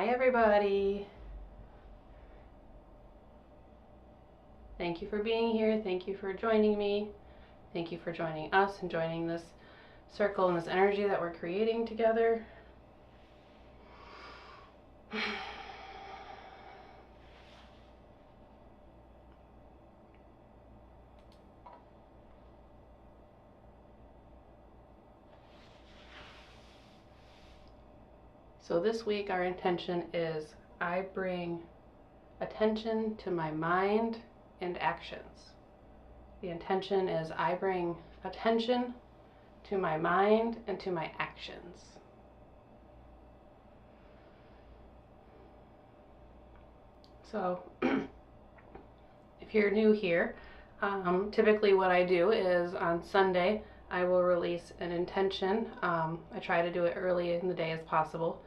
Hi everybody. Thank you for being here. Thank you for joining me. Thank you for joining us and joining this circle and this energy that we're creating together. So this week our intention is I bring attention to my mind and actions. The intention is I bring attention to my mind and to my actions. So if you're new here, typically what I do is on Sunday I will release an intention. I try to do it early in the day as possible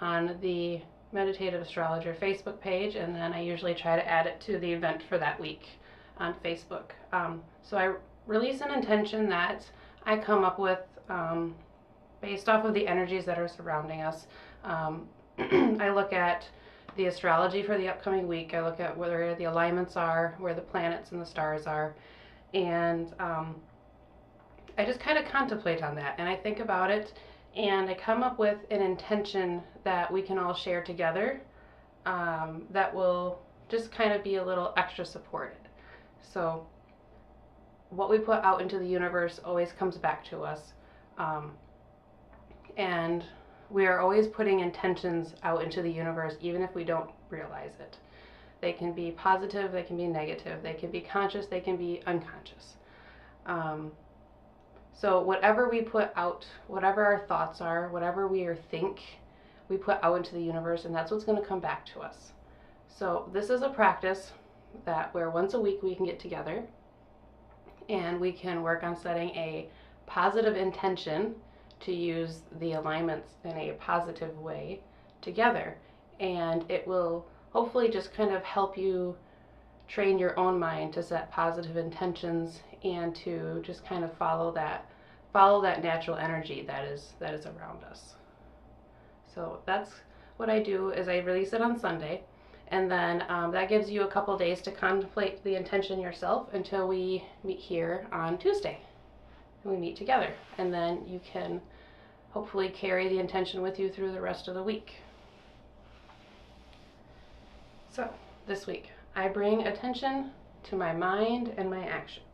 on the Meditative Astrologer Facebook page, and then I usually try to add it to the event for that week on Facebook. So I release an intention that I come up with based off of the energies that are surrounding us. I look at the astrology for the upcoming week. I look at where the alignments are, where the planets and the stars are, and I just kind of contemplate on that, and I think about it, and I come up with an intention that we can all share together that will just kind of be a little extra supported. So what we put out into the universe always comes back to us, and we are always putting intentions out into the universe even if we don't realize it. They can be positive, they can be negative, they can be conscious, they can be unconscious. So whatever we put out, whatever our thoughts are, whatever we think, we put out into the universe, and that's what's going to come back to us. So this is a practice that where once a week we can get together and we can work on setting a positive intention to use the alignments in a positive way together. And it will hopefully just kind of help you train your own mind to set positive intentions and to just kind of follow that natural energy that is around us. So that's what I do is I release it on Sunday, and then that gives you a couple days to contemplate the intention yourself until we meet here on Tuesday. And we meet together, and then you can hopefully carry the intention with you through the rest of the week. So this week I bring attention to my mind and my actions.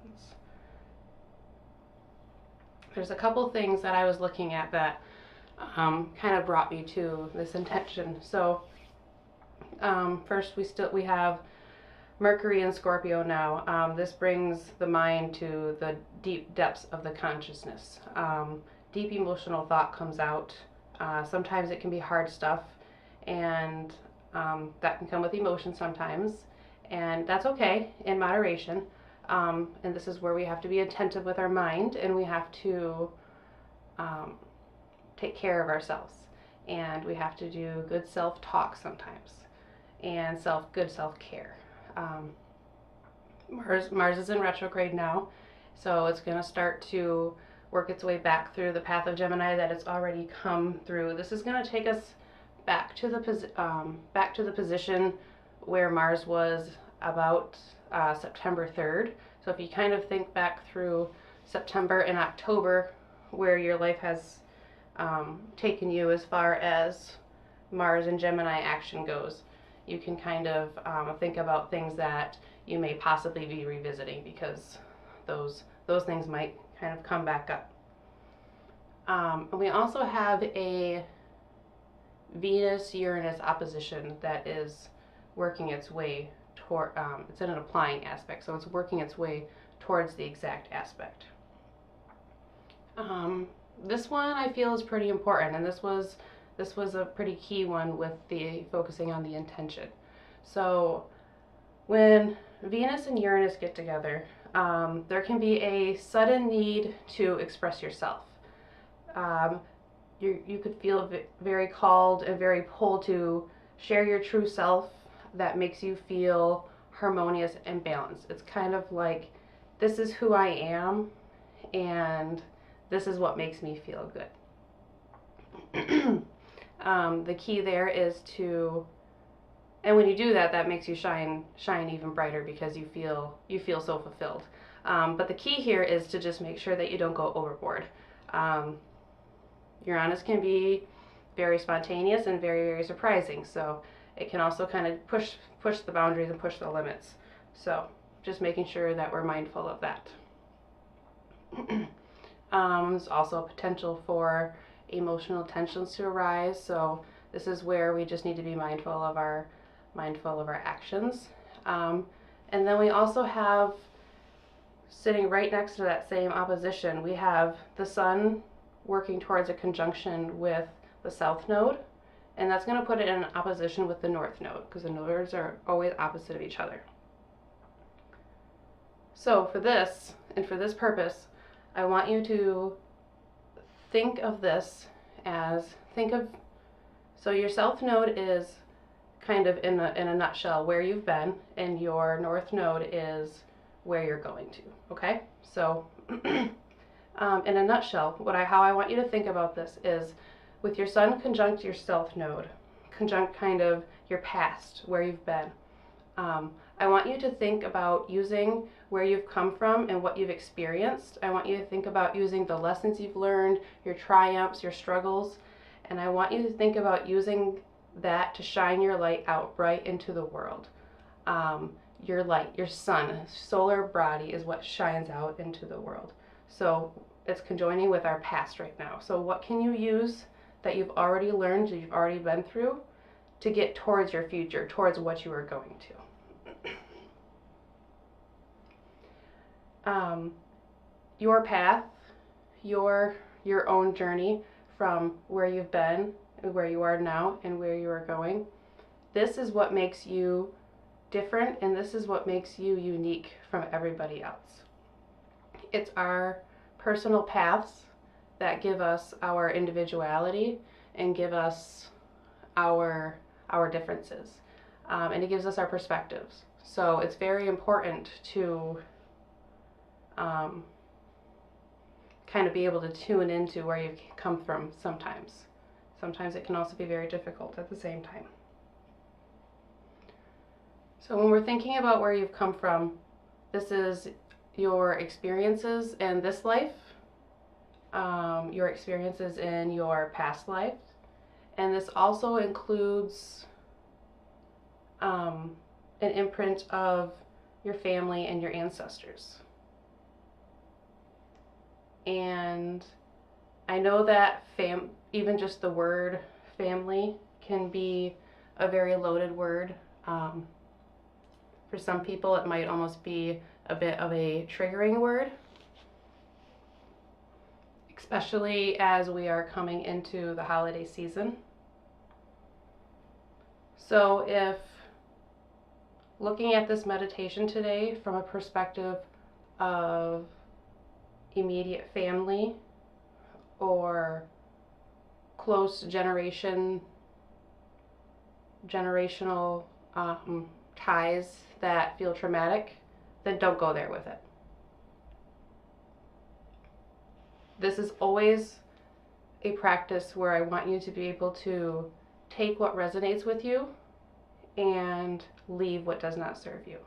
There's a couple things that I was looking at that kind of brought me to this intention. So first we have Mercury in Scorpio now. This brings the mind to the deep depths of the consciousness. Deep emotional thought comes out. Sometimes it can be hard stuff, and that can come with emotion sometimes, and that's okay in moderation. And this is where we have to be attentive with our mind, and we have to take care of ourselves, and we have to do good self-talk sometimes, and good self-care. Mars is in retrograde now, so it's going to start to work its way back through the path of Gemini that it's already come through. This is going to take us back to the position where Mars was about September 3rd. So if you kind of think back through September and October, where your life has taken you as far as Mars and Gemini action goes, you can kind of think about things that you may possibly be revisiting, because those things might kind of come back up. And we also have a Venus-Uranus opposition that is working its way toward, it's in an applying aspect, so it's working its way towards the exact aspect. This one I feel is pretty important, and this was a pretty key one with the focusing on the intention. So when Venus and Uranus get together, there can be a sudden need to express yourself. You could feel very called and very pulled to share your true self that makes you feel harmonious and balanced. It's kind of like, this is who I am, and this is what makes me feel good. The key there is to, and when you do that, that makes you shine even brighter because you feel so fulfilled. But the key here is to just make sure that you don't go overboard. Uranus can be very spontaneous and very, very surprising, so it can also kind of push the boundaries and push the limits. So just making sure that we're mindful of that. There's also a potential for emotional tensions to arise, so this is where we just need to be mindful of our actions. And then we also have, sitting right next to that same opposition, we have the Sun working towards a conjunction with the South Node, and that's going to put it in opposition with the North Node, because the nodes are always opposite of each other. So for this, and for this purpose, I want you to think of this as, so your South Node is kind of in a nutshell where you've been, and your North Node is where you're going to, okay? So in a nutshell, how I want you to think about this is, with your Sun conjunct your South Node, conjunct kind of your past, where you've been, I want you to think about using where you've come from and what you've experienced. I want you to think about using the lessons you've learned, your triumphs, your struggles, and I want you to think about using that to shine your light out bright into the world. Your light, your sun, solar body is what shines out into the world. So it's conjoining with our past right now. So what can you use that you've already learned, that you've already been through, to get towards your future, towards what you are going to? Your path, your own journey from where you've been, where you are now, and where you are going. This is what makes you different, and this is what makes you unique from everybody else. It's our personal paths that give us our individuality and give us our differences, and it gives us our perspectives. So it's very important to kind of be able to tune into where you've come from sometimes. Sometimes it can also be very difficult at the same time. So when we're thinking about where you've come from, this is your experiences in this life, your experiences in your past life, and this also includes an imprint of your family and your ancestors. And I know that even just the word family can be a very loaded word. For some people, it might almost be a bit of a triggering word, especially as we are coming into the holiday season. So if looking at this meditation today from a perspective of immediate family or close generational ties that feel traumatic, then don't go there with it. This is always a practice where I want you to be able to take what resonates with you and leave what does not serve you.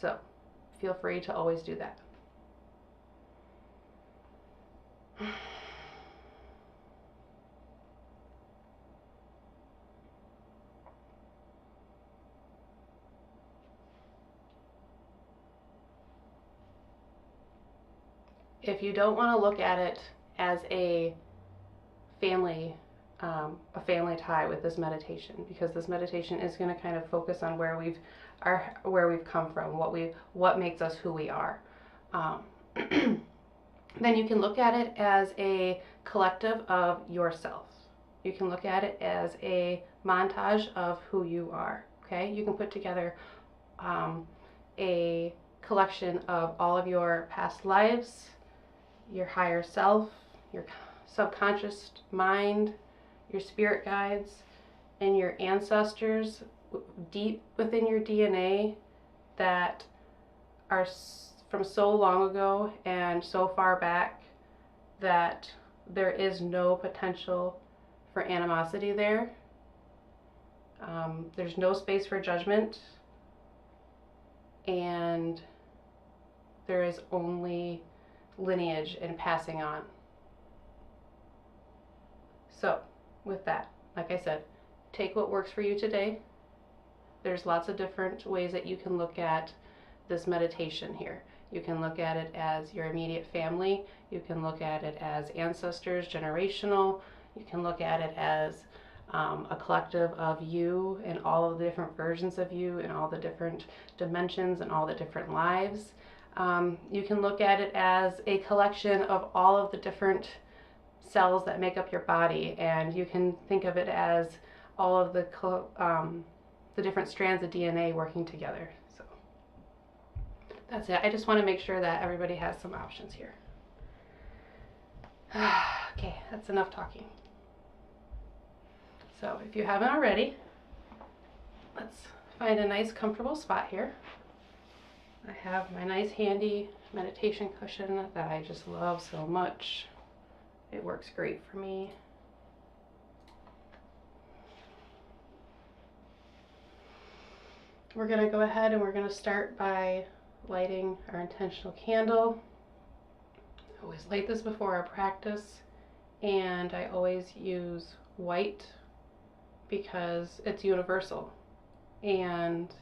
So feel free to always do that. If you don't want to look at it as a family tie with this meditation, because this meditation is going to kind of focus on where we've come from, what makes us who we are, then you can look at it as a collective of yourself. You can look at it as a montage of who you are. Okay, you can put together a collection of all of your past lives, your higher self, your subconscious mind, your spirit guides, and your ancestors deep within your DNA that are from so long ago and so far back that there is no potential for animosity there. There's no space for judgment, and there is only lineage and passing on. So, with that, like I said, take what works for you today. There's lots of different ways that you can look at this meditation here. You can look at it as your immediate family. You can look at it as ancestors, generational. You can look at it as a collective of you and all of the different versions of you and all the different dimensions and all the different lives. You can look at it as a collection of all of the different cells that make up your body, and you can think of it as all of the different strands of DNA working together. So that's it. I just want to make sure that everybody has some options here. Okay, that's enough talking. So if you haven't already, let's find a nice comfortable spot here. I have my nice handy meditation cushion that I just love so much. It works great for me. We're going to go ahead and we're going to start by lighting our intentional candle. I always light this before our practice, and I always use white because it's universal, and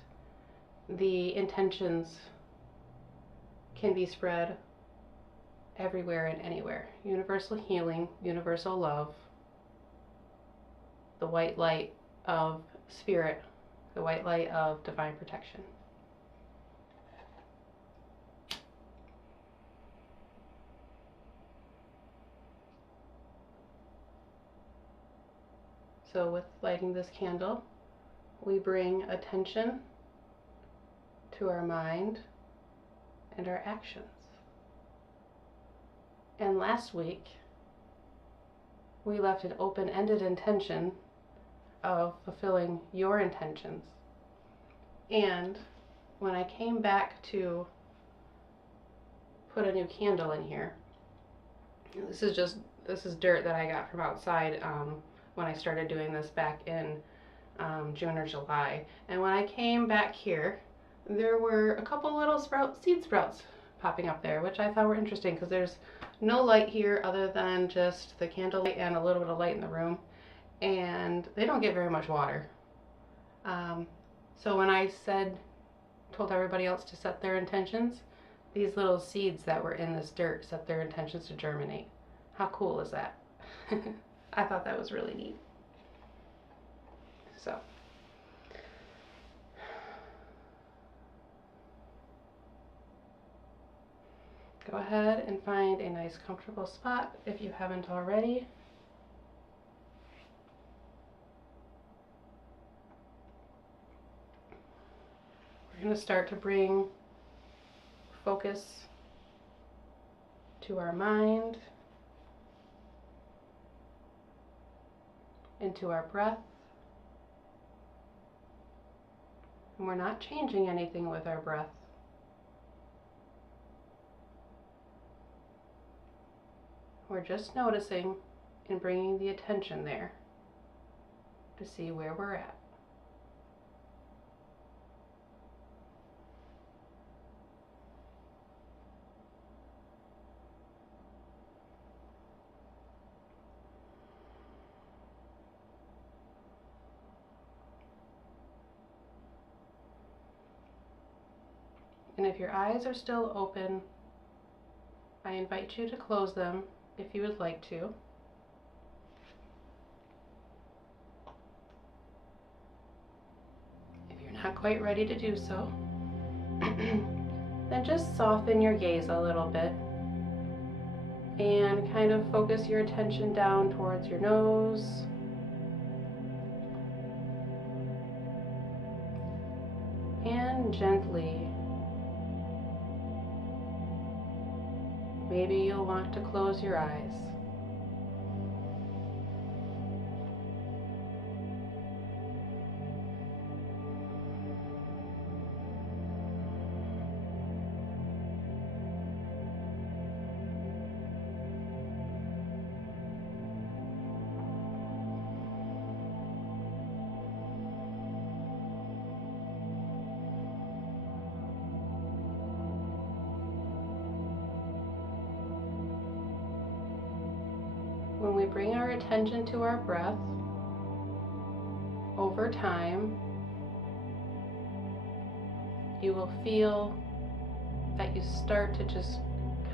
the intentions can be spread everywhere and anywhere. Universal healing, universal love, the white light of spirit, the white light of divine protection. So with lighting this candle, we bring attention to our mind and our actions. And last week, we left an open-ended intention of fulfilling your intentions. And when I came back to put a new candle in here, this is dirt that I got from outside when I started doing this back in June or July. And when I came back here, there were a couple little seed sprouts popping up there, which I thought were interesting because there's no light here other than just the candle light and a little bit of light in the room, and they don't get very much water. So when I told everybody else to set their intentions, these little seeds that were in this dirt set their intentions to germinate. How cool is that? I thought that was really neat. So go ahead and find a nice comfortable spot if you haven't already. We're going to start to bring focus to our mind, into our breath. And we're not changing anything with our breath. We're just noticing and bringing the attention there to see where we're at. And if your eyes are still open, I invite you to close them if you would like to. If you're not quite ready to do so, then just soften your gaze a little bit and kind of focus your attention down towards your nose. And gently, maybe you'll want to close your eyes. When we bring our attention to our breath, over time, you will feel that you start to just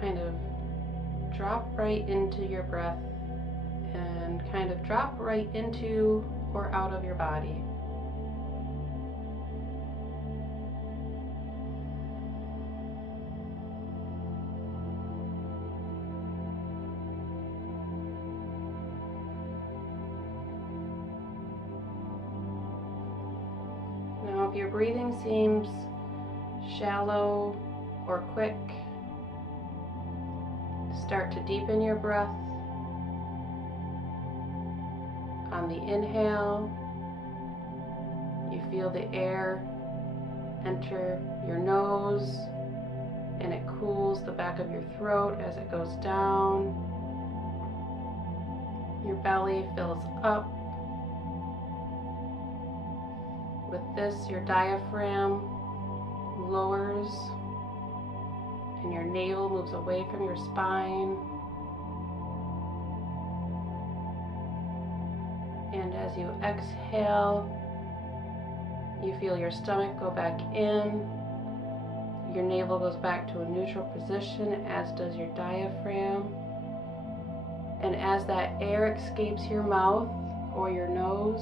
kind of drop right into your breath and kind of drop right into or out of your body. Now, if your breathing seems shallow or quick, start to deepen your breath. On the inhale, you feel the air enter your nose and it cools the back of your throat as it goes down. Your belly fills up. With this, your diaphragm lowers and your navel moves away from your spine. And as you exhale, you feel your stomach go back in. Your navel goes back to a neutral position, as does your diaphragm. And as that air escapes your mouth or your nose,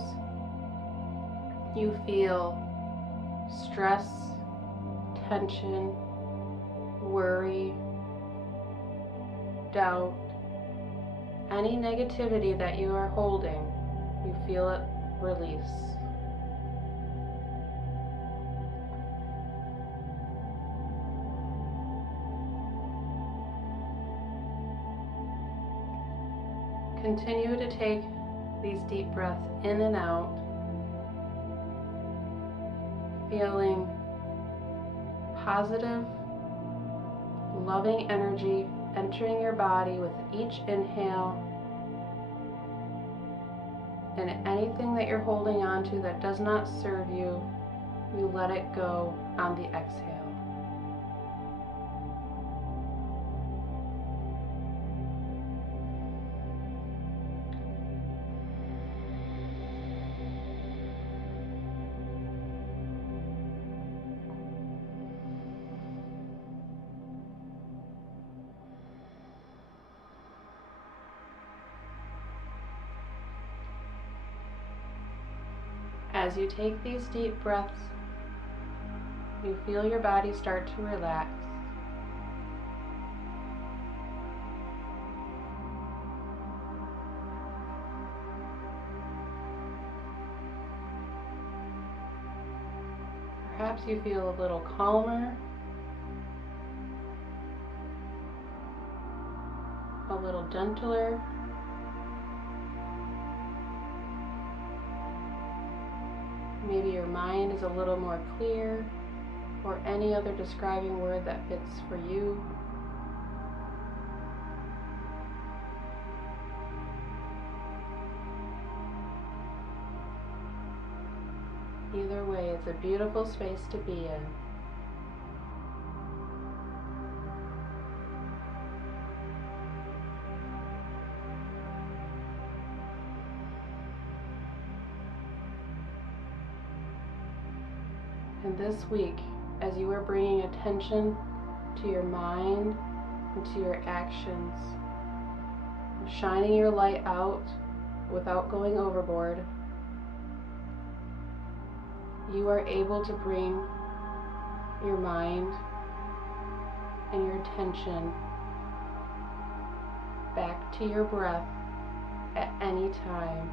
you feel stress, tension, worry, doubt, any negativity that you are holding, you feel it release. Continue to take these deep breaths in and out, feeling positive, loving energy entering your body with each inhale, and anything that you're holding on to that does not serve you, you let it go on the exhale. As you take these deep breaths, you feel your body start to relax. Perhaps you feel a little calmer, a little gentler. Maybe your mind is a little more clear, or any other describing word that fits for you. Either way, it's a beautiful space to be in. And this week, as you are bringing attention to your mind and to your actions, shining your light out without going overboard, you are able to bring your mind and your attention back to your breath at any time.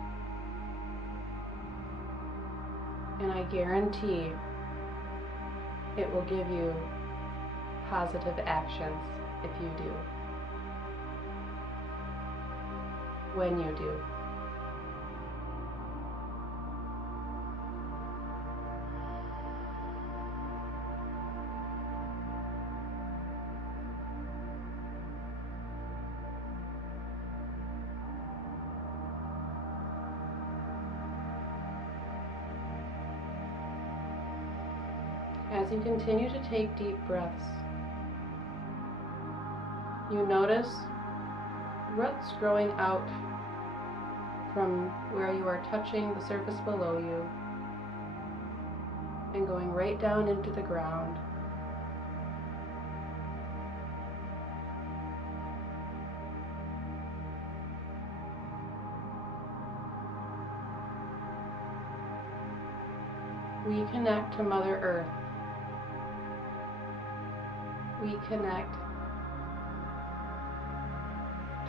And I guarantee it will give you positive actions if you do. When you do. As you continue to take deep breaths, you notice roots growing out from where you are touching the surface below you and going right down into the ground. We connect to Mother Earth. We connect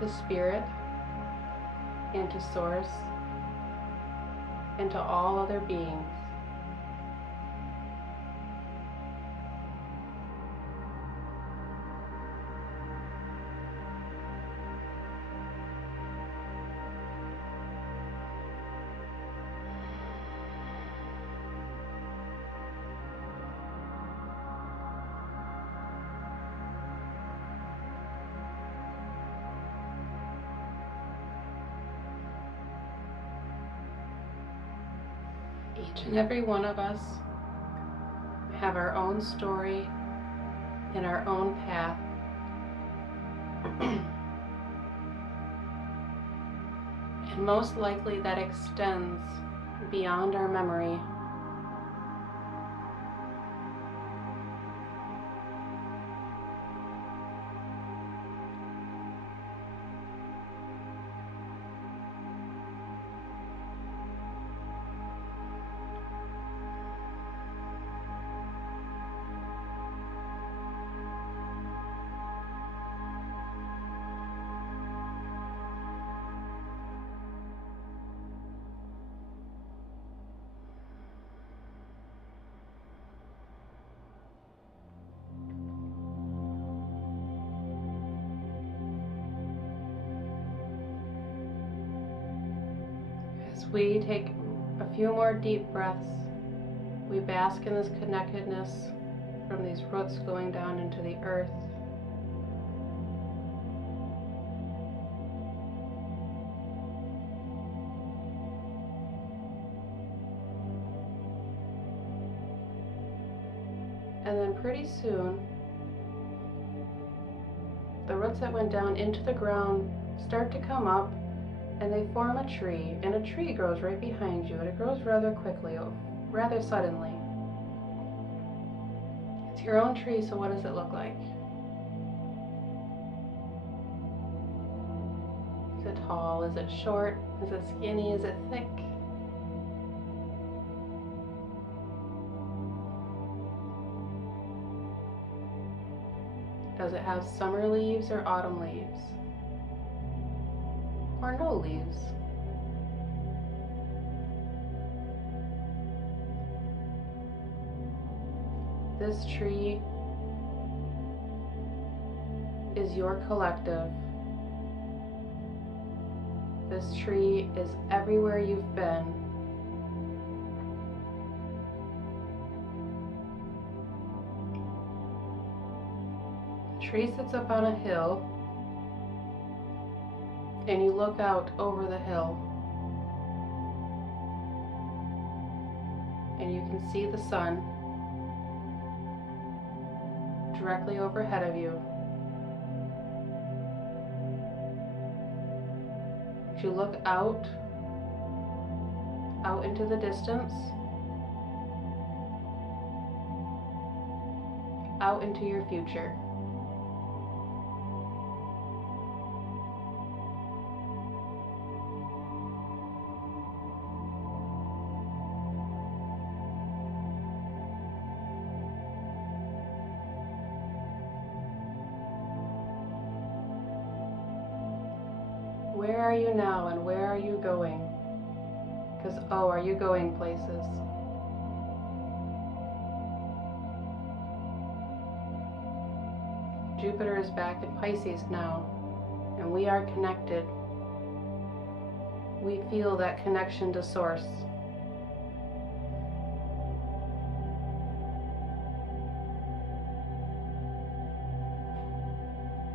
to Spirit and to Source and to all other beings. Each and every one of us have our own story and our own path. And most likely that extends beyond our memory. As we take a few more deep breaths, we bask in this connectedness from these roots going down into the earth. And then pretty soon, the roots that went down into the ground start to come up and they form a tree, and a tree grows right behind you, and it grows rather quickly, rather suddenly. It's your own tree, so what does it look like? Is it tall? Is it short? Is it skinny? Is it thick? Does it have summer leaves or autumn leaves? Or no leaves? This tree is your collective. This tree is everywhere you've been. The tree sits up on a hill, and you look out over the hill, and you can see the sun directly overhead of you. As you look out into the distance, out into your future. Where are you now and where are you going? Because, are you going places? Jupiter is back in Pisces now, and we are connected. We feel that connection to Source.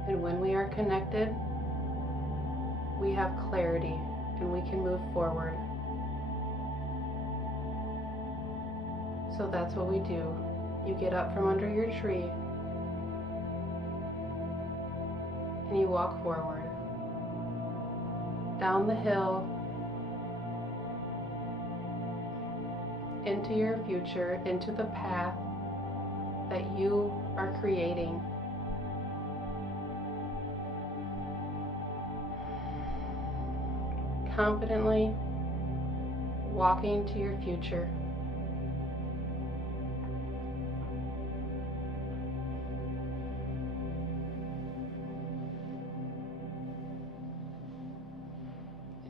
And when we are connected, we have clarity and we can move forward. So that's what we do. You get up from under your tree and you walk forward, down the hill, into your future, into the path that you are creating. Confidently walking to your future.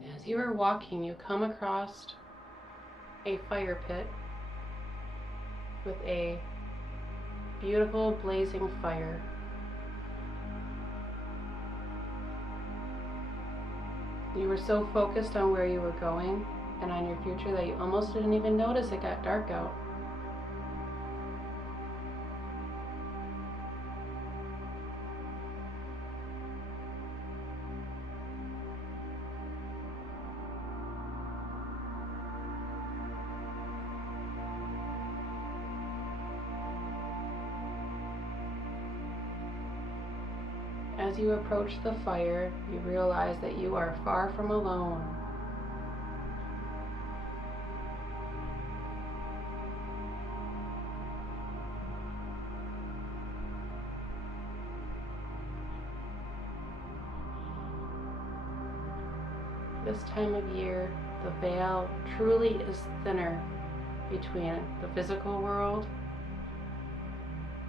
And as you are walking, you come across a fire pit with a beautiful blazing fire. You were so focused on where you were going and on your future that you almost didn't even notice it got dark out. As you approach the fire, you realize that you are far from alone. This time of year, the veil truly is thinner between the physical world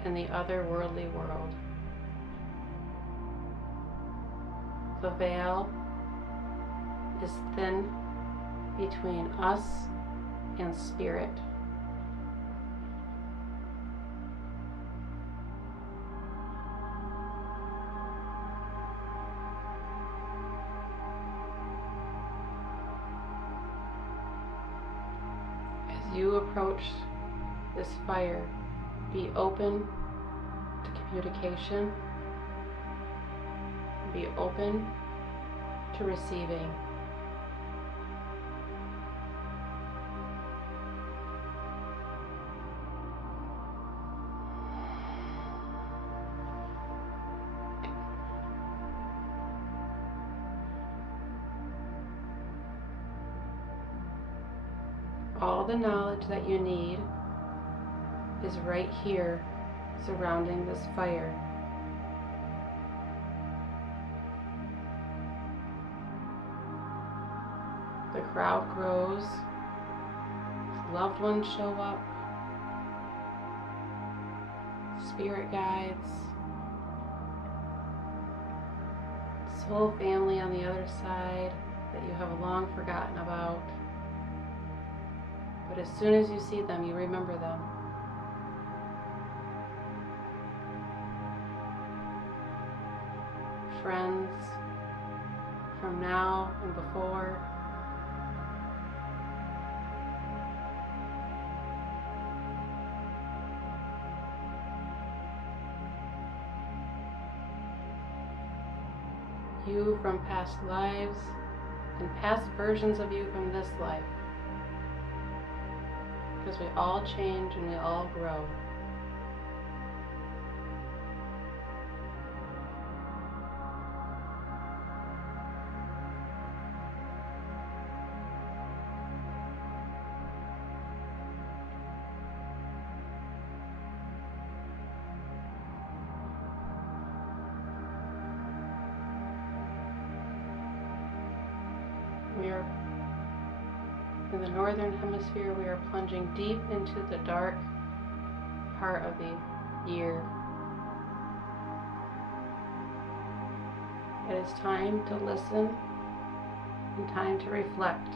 and the otherworldly world. The veil is thin between us and spirit. As you approach this fire, be open to communication. Be open to receiving. All the knowledge that you need is right here surrounding this fire. The crowd grows, loved ones show up, spirit guides, soul family on the other side that you have long forgotten about. But as soon as you see them, you remember them. Friends from now and before. You from past lives and past versions of you from this life. Because we all change and we all grow. We are in the northern hemisphere. We are plunging deep into the dark part of the year. It is time to listen and time to reflect.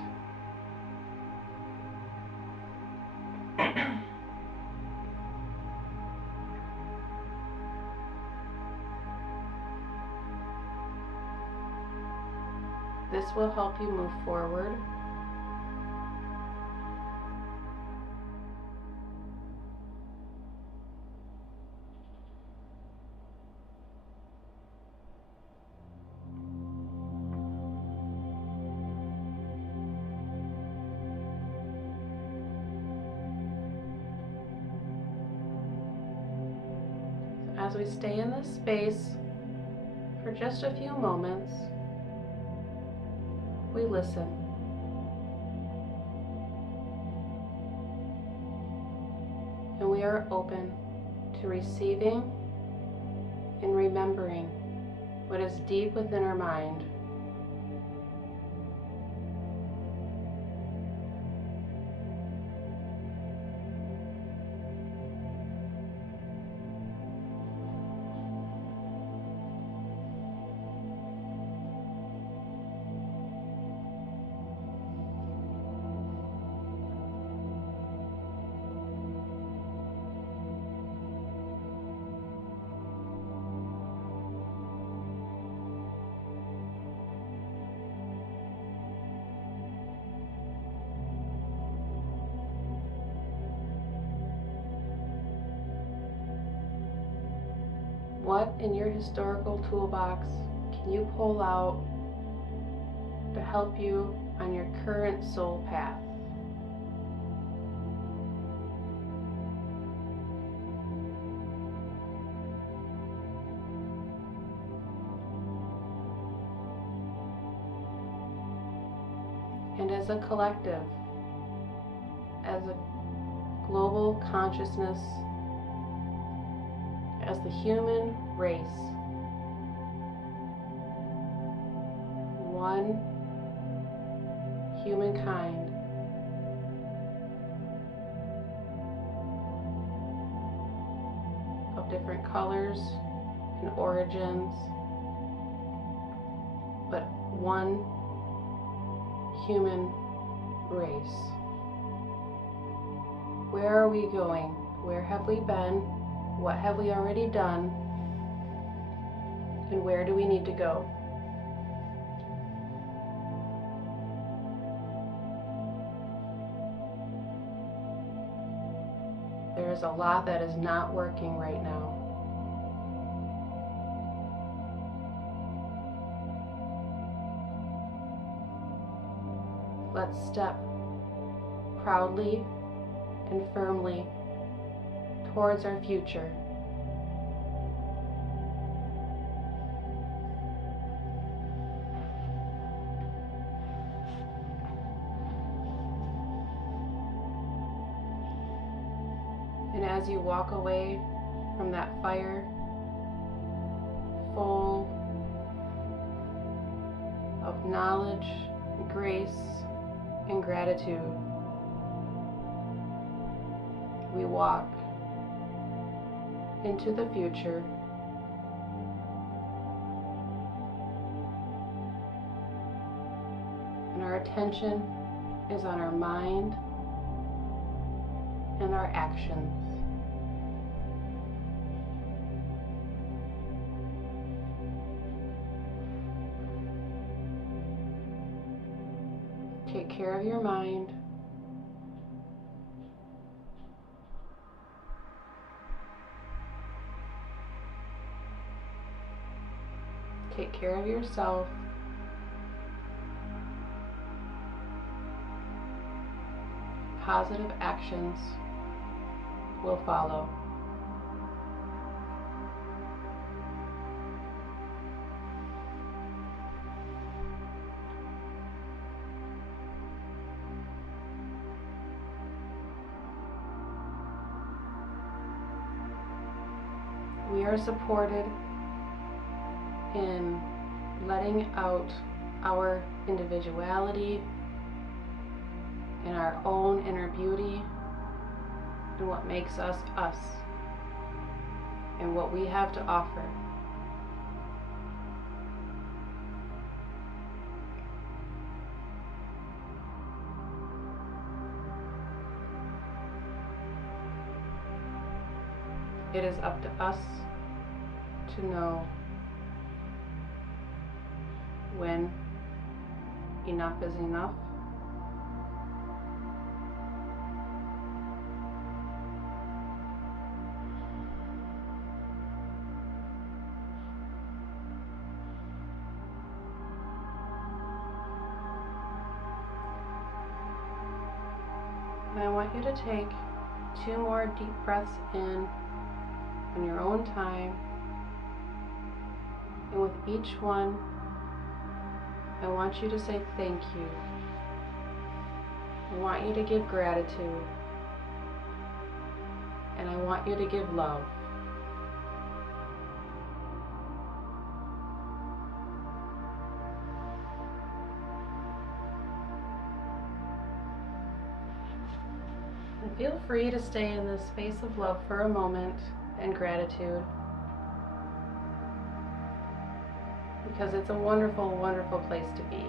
This will help you move forward. As we stay in this space for just a few moments, we listen. we are open to receiving and remembering what is deep within our mind. What in your historical toolbox can you pull out to help you on your current soul path? And as a collective, as a global consciousness, as the human race, one humankind, of different colors and origins, but one human race. Where are we going? Where have we been? What have we already done? And where do we need to go? There is a lot that is not working right now. Let's step proudly and firmly towards our future. And as you walk away from that fire, full of knowledge, grace, and gratitude, we walk into the future, and our attention is on our mind and our actions. Take care of your mind. Take care of yourself. Positive actions will follow. We are supported in letting out our individuality and our own inner beauty and what makes us us and what we have to offer. It is up to us to know when enough is enough, and I want you to take 2 more deep breaths in on your own time, and with each one I want you to say thank you. I want you to give gratitude. and I want you to give love. And feel free to stay in this space of love for a moment and gratitude, because it's a wonderful, wonderful place to be.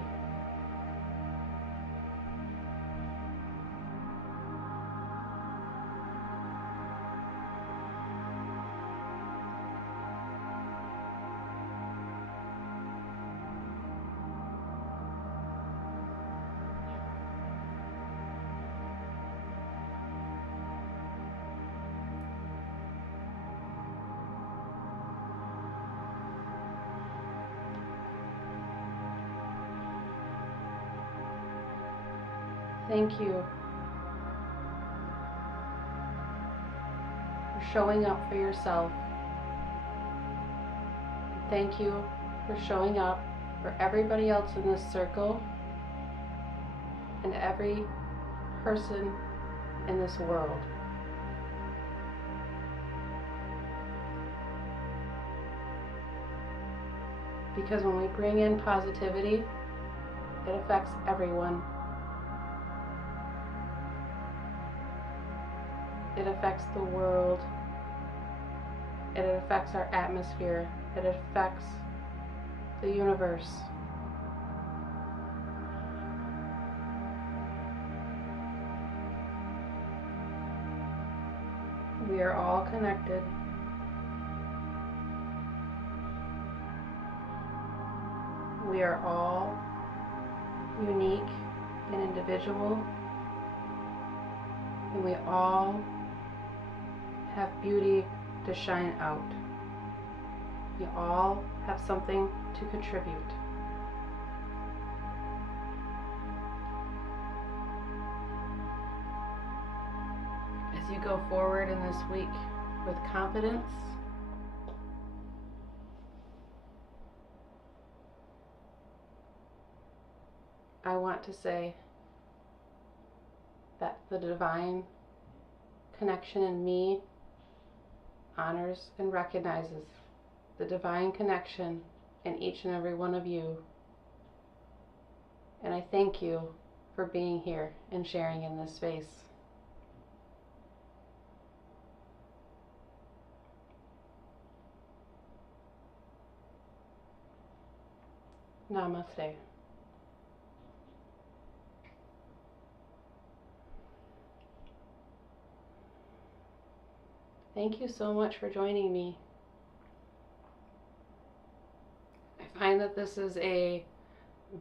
Thank you for showing up for yourself. Thank you for showing up for everybody else in this circle and every person in this world. Because when we bring in positivity, it affects everyone. It affects the world. It affects our atmosphere. It affects the universe. We are all connected. We are all unique and individual, and we all have beauty to shine out. We all have something to contribute. As you go forward in this week with confidence, I want to say that the divine connection in me honors and recognizes the divine connection in each and every one of you. And I thank you for being here and sharing in this space. Namaste. Thank you so much for joining me. I find that this is a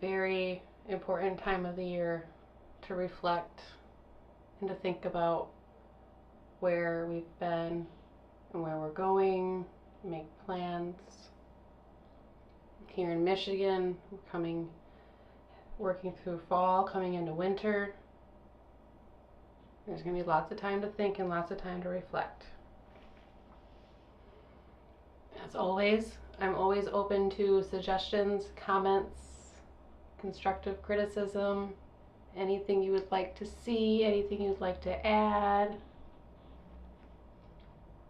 very important time of the year to reflect and to think about where we've been and where we're going, make plans. Here in Michigan, we're working through fall, coming into winter. There's going to be lots of time to think and lots of time to reflect. As always, I'm always open to suggestions, comments, constructive criticism, anything you would like to see, anything you'd like to add.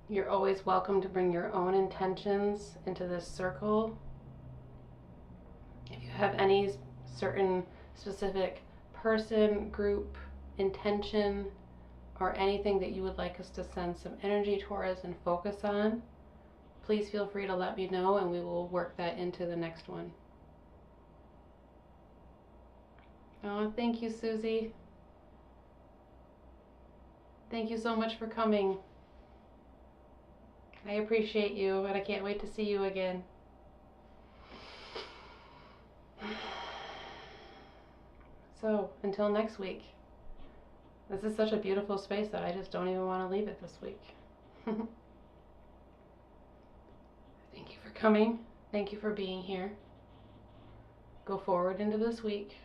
You're always welcome to bring your own intentions into this circle. If you have any certain specific person, group, intention, or anything that you would like us to send some energy towards and focus on, please feel free to let me know and we will work that into the next one. Oh, thank you, Susie. Thank you so much for coming. I appreciate you and I can't wait to see you again. So, until next week. This is such a beautiful space that I just don't even want to leave it this week. Thank you for coming. Thank you for being here. Go forward into this week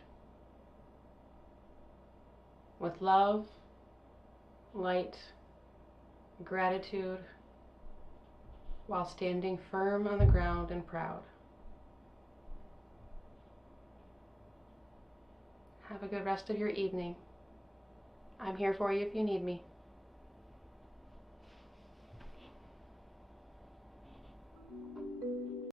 with love, light, gratitude, while standing firm on the ground and proud. Have a good rest of your evening. I'm here for you if you need me.